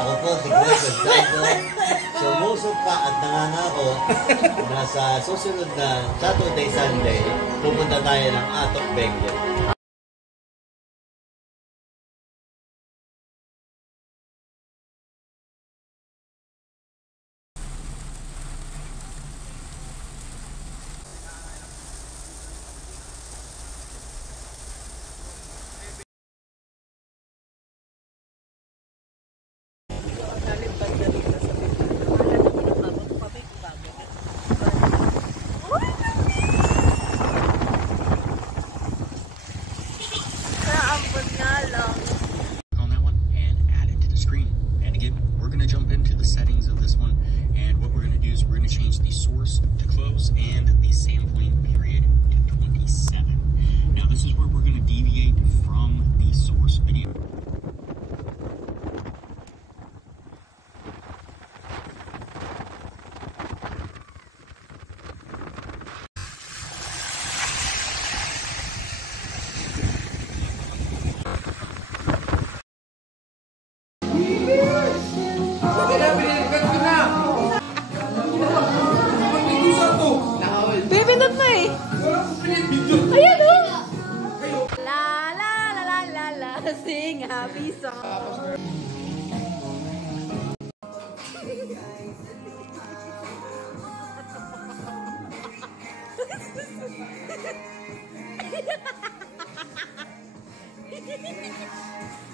Ako po, si Greg Gonzago. Sumusok pa at nangangako na sa susunod na Saturday, Sunday, pupunta tayo ng Atok Benguet. Pinipindot mo eh. Ayan o. La la la la la la. Sing happy song.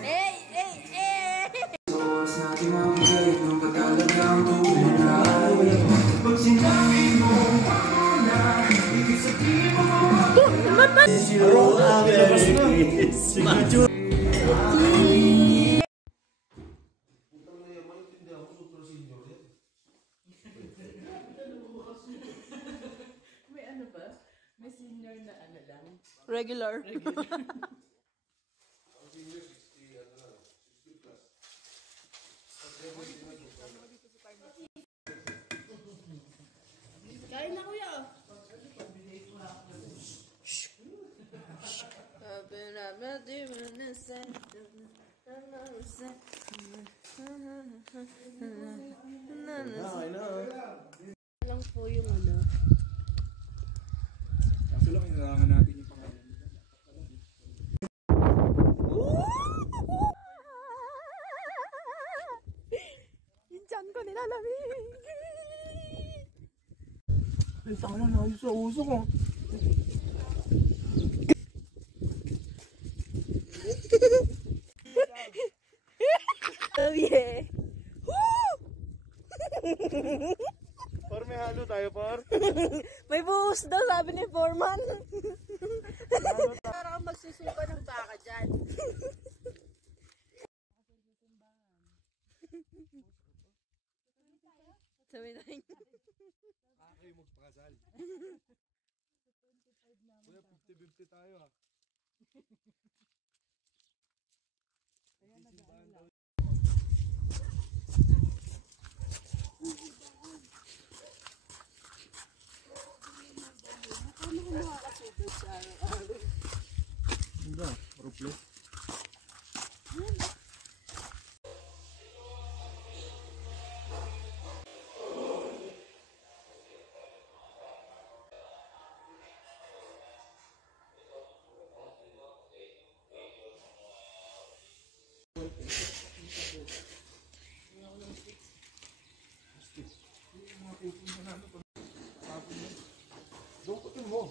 Hey, hey, hey. May ano ba? May senior na ano lang? Regular. Kain na kuya. Lang po yung ano. Kaso lang kailangan natin yung pangalan. Yung tiyan ko nilalamig. Ay, saka lang nakayos sa uso ko. Oh yeah. Par, may halo tayo, par. May buhos daw, sabi ni Foreman. Para kang magsusuka ng baka dyan. Sabi na yun. Kayo magpakasal. Kuya, 50-50 tayo ha. Ayan, nag-aaral lang. Hindi, ruple. Dukutin mo.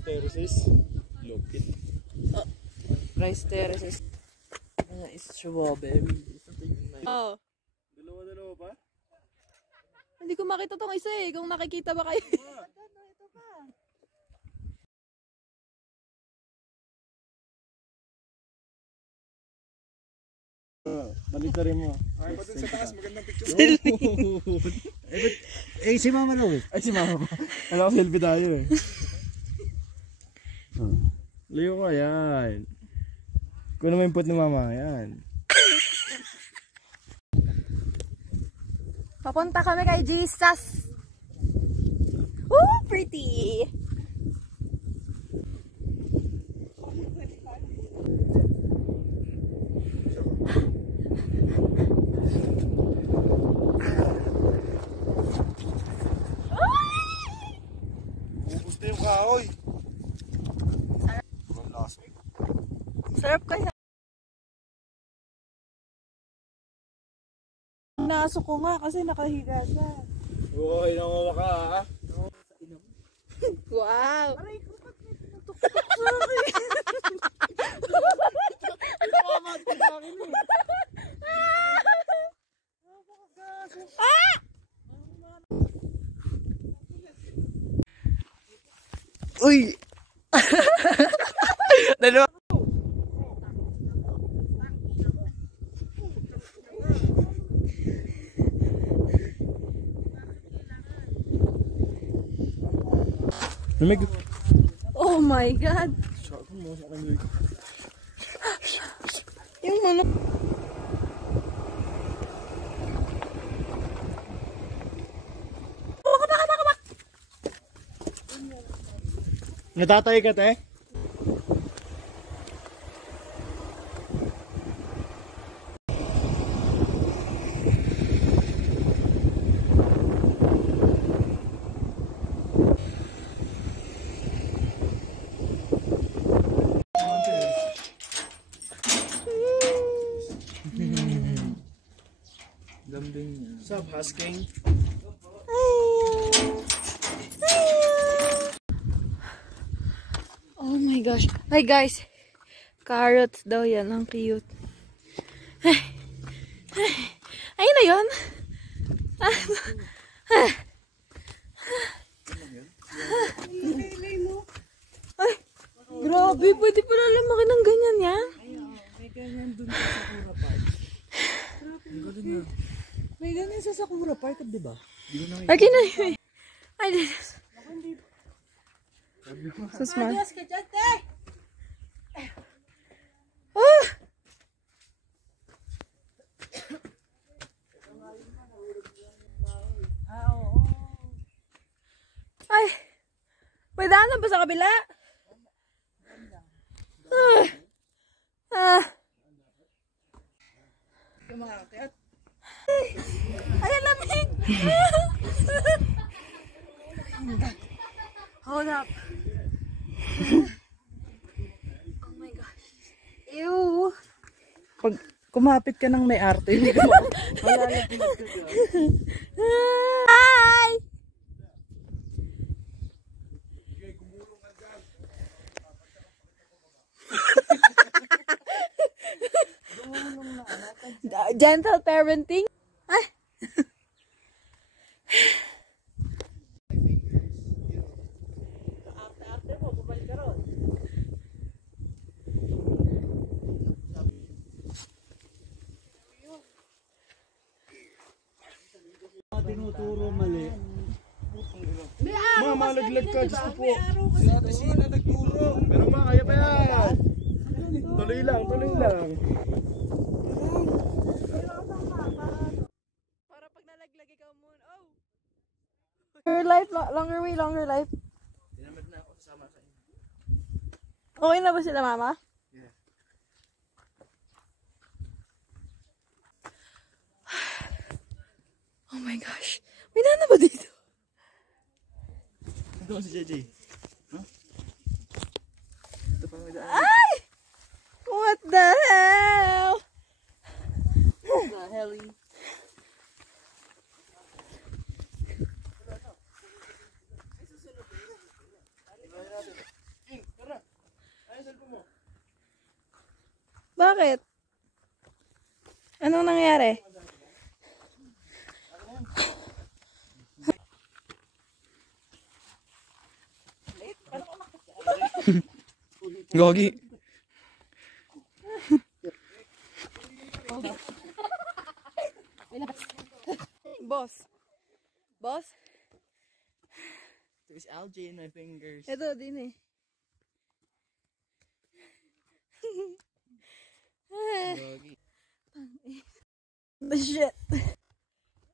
Terraces, lupit. Rice terraces. Is strawberry. Dalawa-dalawa Dalawa ba? Hindi ko makita tong isa eh. Kung nakikita ba kayo? Balik na rin mo. Ay, pa dun sa taas, magandang picture. Si Mama daw eh. Ay, si mama ko. Alam ko, selfie tayo eh. Layo ko, yan. Kung naman yung put ni mama, yan. Papunta kami kay Jesus. Ooh, pretty. Ubus na yung kahoy. Sarap kaya. Naso ko nga kasi nakahiga siya. Uy, nangawa ka ha. Wow. Uy! Dalawa. Lumig. Oh my God. Yung manok. Natatay ka, te? Lambing niya. What's up, husking? Oh my gosh. Hi guys. Carrots daw yan. Ang cute. Ayun na yun. Ay, grabe. Pwede pala lumaki ng ganyan yan. May ganyan dun sa Sakura Park. May ganyan sa Sakura Park, di ba? Lagi na yun. Ay, this. So small. Adios ka dyan, te! Oh! Ay! May daanan ba sa kabila? Ay, ang lamig! Hold up. Oh my gosh. Ew! Pag kumapit ka ng may arte, hindi ka malalapit ka dyan. Hi! Gentle parenting. Ay. Tinuturo mali. Ma, malaglag ka. Diyos ko po. Si Ate Sina nagturo. Pero ma, kaya pa yan. Tuloy lang, tuloy lang. Para pag nalaglag ikaw muna. Oh. Longer life, longer way, longer life. Tinamad na ako kasama sa inyo. Okay na ba sila, mama? Yeah. Oh my gosh. May nana ba dito? Ito si JJ. Huh? Ito pa may daan. Ay! What the hell? The heli. Bakit? Anong nangyari? Gogi. Boss. Boss? There's algae in my fingers. Ito, din eh. Gogi. The shit.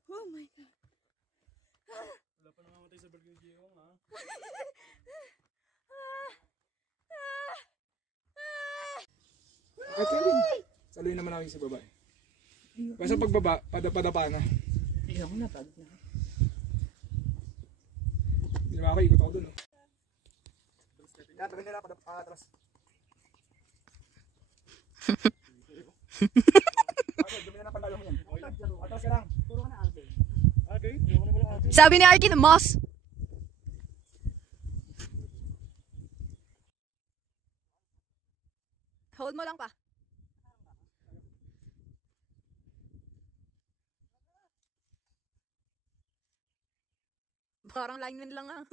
Oh my God. Wala pa namamatay sa Burger King, ha? At yun, saluhin naman namin sa baba. Basta pagbaba, padapa na. Hindi ako natag na. Hindi naman ako, ikot ako dun, oh. Tagal nila, atras. Dumi na ng pantalong yan. Atras ka lang. Puro ka na algae. Algae? Ayoko na pala algae. Sabi ni Arky na moss. Hold mo lang pa. Parang lineman lang ah.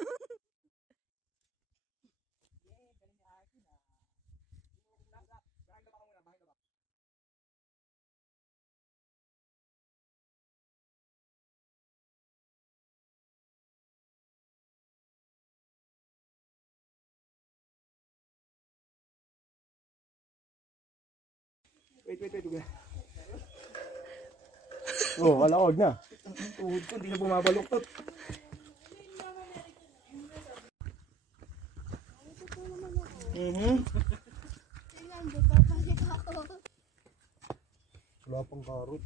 Wait. Oh, wala ko na. Tuhod ko, hindi na bumabaluktot. Wala pang karot.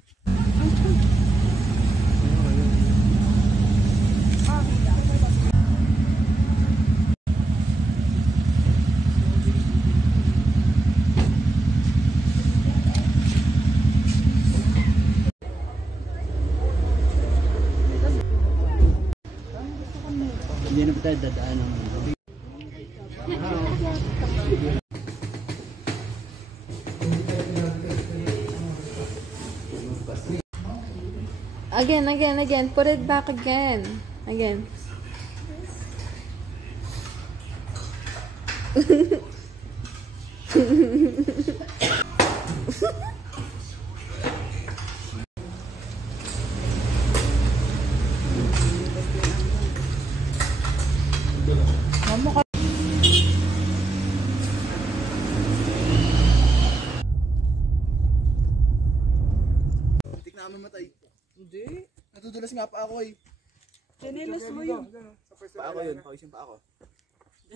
Hindi na ba tayo dadaan ng mundo? Again. Put it back again. Again. Tik na mamatay. Hindi. Natudulas nga pa ako eh. Chinelas mo yun. Pa ako yun. Pawis yung pa ako.